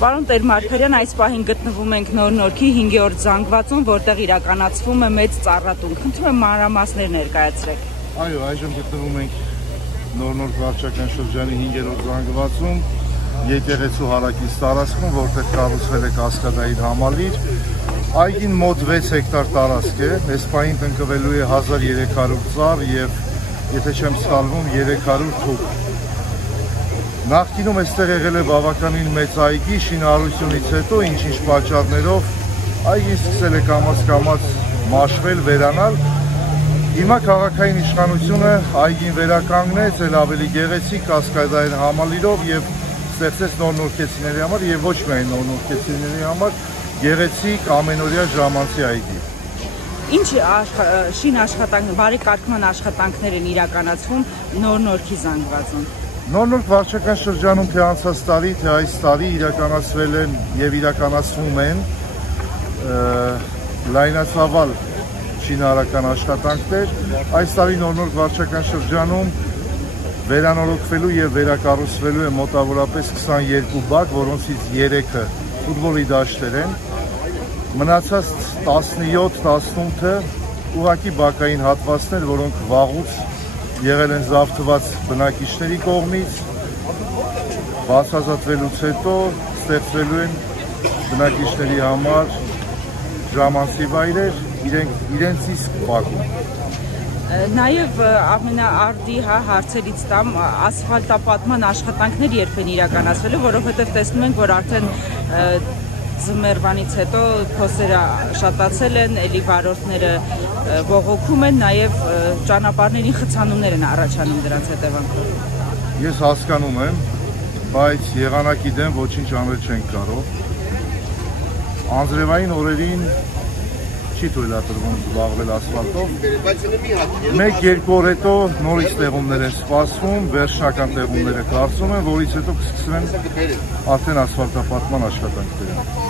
Պարոն Տեր-Մարգարյան, այս պահին գտնվում ենք Նոր Նորքի 5-րդ զանգվածում, որտեղ իրականացվում է մեծ ծառատուն։ Խնդրում եմ մանրամասներ ներկայացրեք։ Այո, այժմ գտնվում ենք Նոր Նորք վարչական շրջանի 5-րդ զանգվածում, եկեղեցու հարակից տարածքում, որտեղ կառուցվել է կասկադային համալիր։ Այգին մոտ 6 հեկտար տարածք է, այս պահին տնկվելու է 1300 ծառ եւ, եթե չեմ սխալվում, 300 թուփ։ Նախկինում այստեղ եղել է բավականին մեծ այգի, շինարարությունից հետո ինչ-ինչ պատճառներով այգին սկսել է կամաց-կամաց մաշվել, վերանալ։ Հիմա քաղաքային իշխանությունը այգին վերականգնեց, էլ ավելի գեղեցիկ կասկադային համալիրով եւ ստեղծեց նոր նորքեցիների համար եւ ոչ միայն նոր նորքեցիների համար գեղեցիկ ամենօրյա ժամանցի այգի։ Ինչ շին աշխատանք, բարեկարգման աշխատանքներ են իրականացվում Նոր Նորքի զանգվածում։ Նոր Նորք վարչական շրջանում թե անցած տարի, թե այս տարի իրականացվել են եւ իրականացվում են լայնածավալ շինարարական աշխատանքներ։ Այս տարի Նոր Նորք վարչական շրջանում վերանորոգվելու եւ վերակառուցվելու է մոտավորապես 22 բակ, որոնցից 3-ը ֆուտբոլի դաշտեր են։ Մնացած 17-18-ը ուղղակի բակային հատվածներ, որոնք վաղուց եղել են զավթված բնակիչների կողմից, բացահայտվելուց հետո ստեղծվելու են բնակիչների համար ժամանցի վայրեր իրենց իսկ բակում։ Նաև ամենաարդի հարցերից տամ ասֆալտապատման աշխատանքներ երբ են իրականացվելու, որովհետև տեսնում ենք, որ արդեն ձմեռվանից հետո փոսերը շատացել են, էլի վարորդները բողոքում են, նաև ճանապարհներին խցանումներ են առաջանում դրանց հետևանքով։ Ես հասկանում եմ, բայց եղանակի դեմ ոչինչ անել չենք կարող։ Անձրևային օրերին չի թույլատրվում զբաղվել ասֆալտով։ 1-2 օր հետո նորից տեղումներ են սպասվում, վերջնական տեղումները կարծում են, որից հետո կսկսվեն արդեն ասֆալտապատման աշխատանքները։